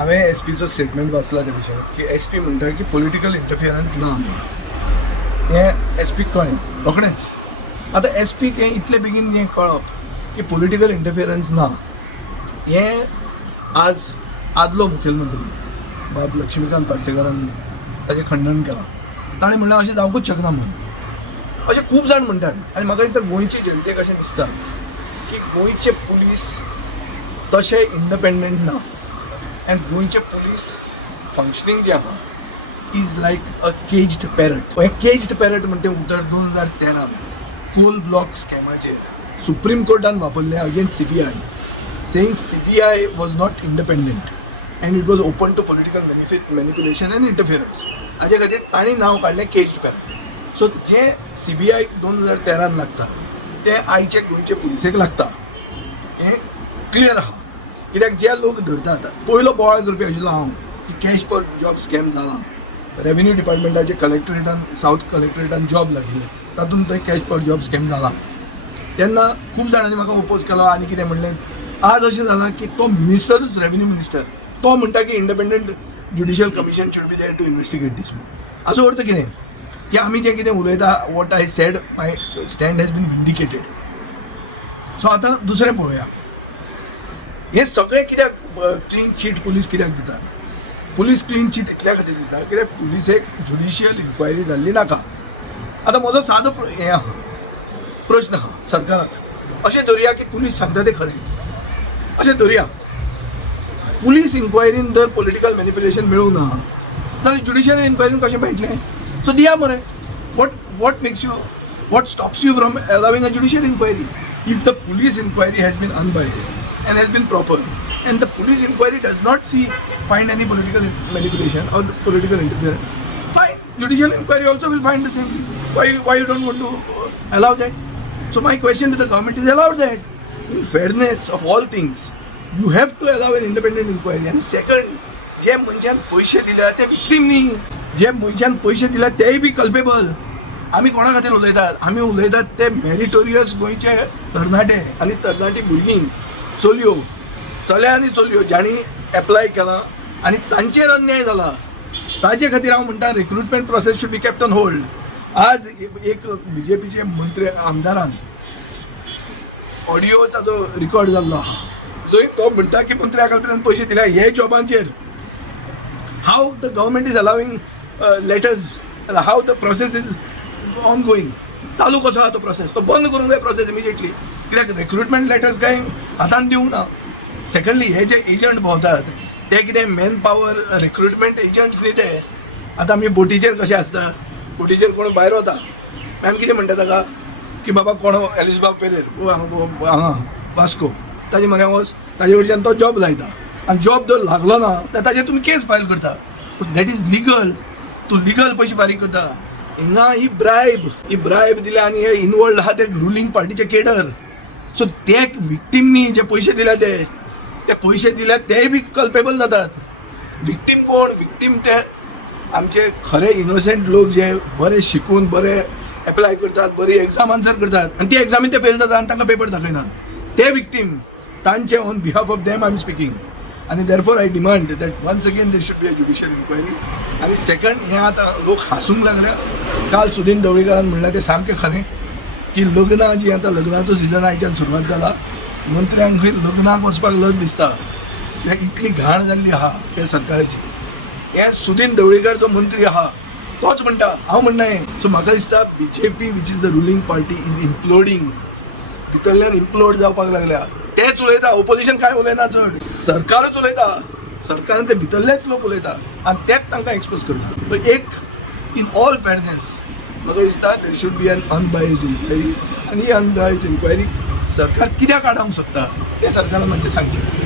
हांवें S पीचो statement वाचला त्या विशयार की एस पी म्हणटा की पॉलिटिकल इंटरफियरन्स ना हें एस पीक कळ्ळें रोखडेंच. आतां एस पीक हें इतले बेगीन हें कळप की पॉलिटिकल इंटरफियरन्स ना हें आज आदलो मुखेलमंत्री बाब लक्ष्मीकांत पार्सेकरान ताचें खंडन केलां. ताणें म्हणलें अशें जावंकूच शकना म्हणून. अशें खूब जाण म्हणटात आनी म्हाका दिसता गोंयचे जनतेक अशें दिसता की गोंयचे पुलीस तशे इंडिपेंडंट ना एंड गोंयचे पुलीस फंक्शनींग जे आहा is like a caged parrot. हे केज्ड पॅरट म्हणटे उतर 2013 कोल ब्लॉक स्कॅमाचेर सुप्रीम कोर्टान वापरलें against CBI saying CBI was not independent and it was open to political manipulation and interference. हाजे खातीर तांणी नांव काडलें केज्ड पॅरट. सो जे सीबीआय 2013 लागता ते आयचे गोंयचे पुलिसेक लागता हें क्लियर आहा. कित्याक जे लोक धरतात पयलो बोवाळ करपी आशिल्लो हांव की कॅश फॉर जॉब स्कॅम जाला. रेव्हेन्यू डिपार्टमेंटाचे कलेक्टरेटान सावथ कलेक्टरेटान जॉब लागिल्ले तातूंत थंय कॅश फॉर जॉब स्कॅम जाला. तेन्ना खूब जाणांनी म्हाका ओपोज केलो आनी कितें म्हणलें. आज अशें जालां की तो मिनिस्टरूच रेव्हेन्यू मिनिस्टर तो म्हणटा की independent judicial commission should be there to investigate this. हाचो अर्थ कितें की आमी जें कितें उलयता what I said my stand has been vindicated. So आतां दुसरें पळोवया हे सगळें कित्याक क्लीन चीट पुलीस कित्याक दितात. पुलीस क्लीन चीट इतल्या खातीर दिता कित्याक पुलिसेक ज्युडिशियल इन्क्वायरी जाल्ली नाका. आतां म्हजो सादो हें आहा प्रश्न आहा सरकाराक. अशें धरया की पुलीस सांगता तें खरें. अशें धरया पुलीस इन्क्वायरीन जर पॉलिटिकल मॅनिप्युलेशन मेळूं ना जाल्यार ज्युडिशियल इन्क्वायरीन कशें मेळटलें. सो दिया मरे. What makes you what stops you from allowing a judicial inquiry. If the police inquiry has been unbiased and has been proper and the police inquiry does not find any political manipulation or political interference, fine, judicial inquiry also will find the same thing. Why you don't want to allow that? So my question to the government is, allow that. In fairness of all things you have to allow an independent inquiry. And second, जे मनशान पैसे दिल्या ते victim न्ही. जे मनशान पैसे दिल्या तेय बी कल्पेबल. आमी कोणा खातीर उलयतात आमी उलयतात ते मेरिटोरियस गोंयचे तरणाटे आनी तरणाटी भुरगीं चलयो चल्या आनी चलयो ज्यांनी एप्लाय केला आनी तांचेर अन्याय जाला ताजे खातीर हांव म्हणटा recruitment process should be kept on hold. आज एक बीजेपीचे मंत्री आमदारान ऑडियो ताजो रिकॉर्ड जाल्लो आहा जंय तो म्हणटा की मंत्री आकालपणान पयशे दिल्या हे जॉबांचेर. How the government is allowing letters how the process is ongoing. चालू कसो आहा तो प्रोसेस तो बंद करूंक जाय प्रोसेस इमिजिएटली. कित्याक रिक्रुटमेंट लेटर्स काय हातान दिवंक ना. सेकंडली हे जे एजंट भोंवतात ते कितें मॅन पावर रिक्रुटमेंट एजंट्स न्ही ते. आतां आमी बोटीचेर कशें आसता बोटीचेर कोण भायर वता आमी कितें म्हणटा ताका की बाबा कोण एलिझबाब पेरेर हांगा वास्को ताजे म्हऱ्या वच ताजे कडच्यान तो जॉब लायता आनी जॉब जर लागलो ना जाल्यार ताजेर तुमी केस फायल करता. That is legal. तूं लिगल पयशे फारीक करता. हिंगा ही ब्रायब दिल्या आनी हे इनवॉल्ड आहा ते रुलींग पार्टीचे केडर. सो ते विक्टीम न्ही जे पयशे दिल्या ते पयशे दिल्या तेय बी कल्पेबल जातात. विक्टीम कोण विक्टीम ते आमचे खरे इनोसेंट लोक जे बरे शिकून बरे एप्लाय करतात बरी एग्जाम आन्सर करतात आनी ती एग्जामीन ते फेल जातात आनी तांकां पेपर दाखयना ते विक्टीम. तांचे on behalf of them I am speaking. आणि therefore I demand that once again there should be a judicial inquiry. आणि सेकंड हें आतां लोक हांसूंक लागल्या. काल सुदीन ढवळीकरान म्हणलें तें सामकें खरें की लग्नां जी आतां लग्नाचो सिजन आयच्यान सुरवात जाला मंत्र्यांक खंय लग्नाक वचपाक लज दिसता. इतली घाण जाल्ली आहा त्या सरकाराची. हे सुदीन ढवळीकर जो मंत्री आहा तोच म्हणटा हांव म्हणना हें. सो म्हाका दिसता BJP which is the ruling party is imploding. भितरल्यान इम्प्लोड जावपाक लागल्या. तेच उलयता ऑपोजिशन काय उलयना चड सरकारच उलयता. सरकारान ते भितरलेच लोक उलयता आनी तेच तांकां एक्सपोज करता. सो एक इन ऑल फेअरनेस म्हाका दिसता there should be an unbiased inquiry. आनी ही अनबायस्ड इन्क्वायरी सरकार कित्याक काडूंक सोदता तें सरकारान म्हणजे सांगचें.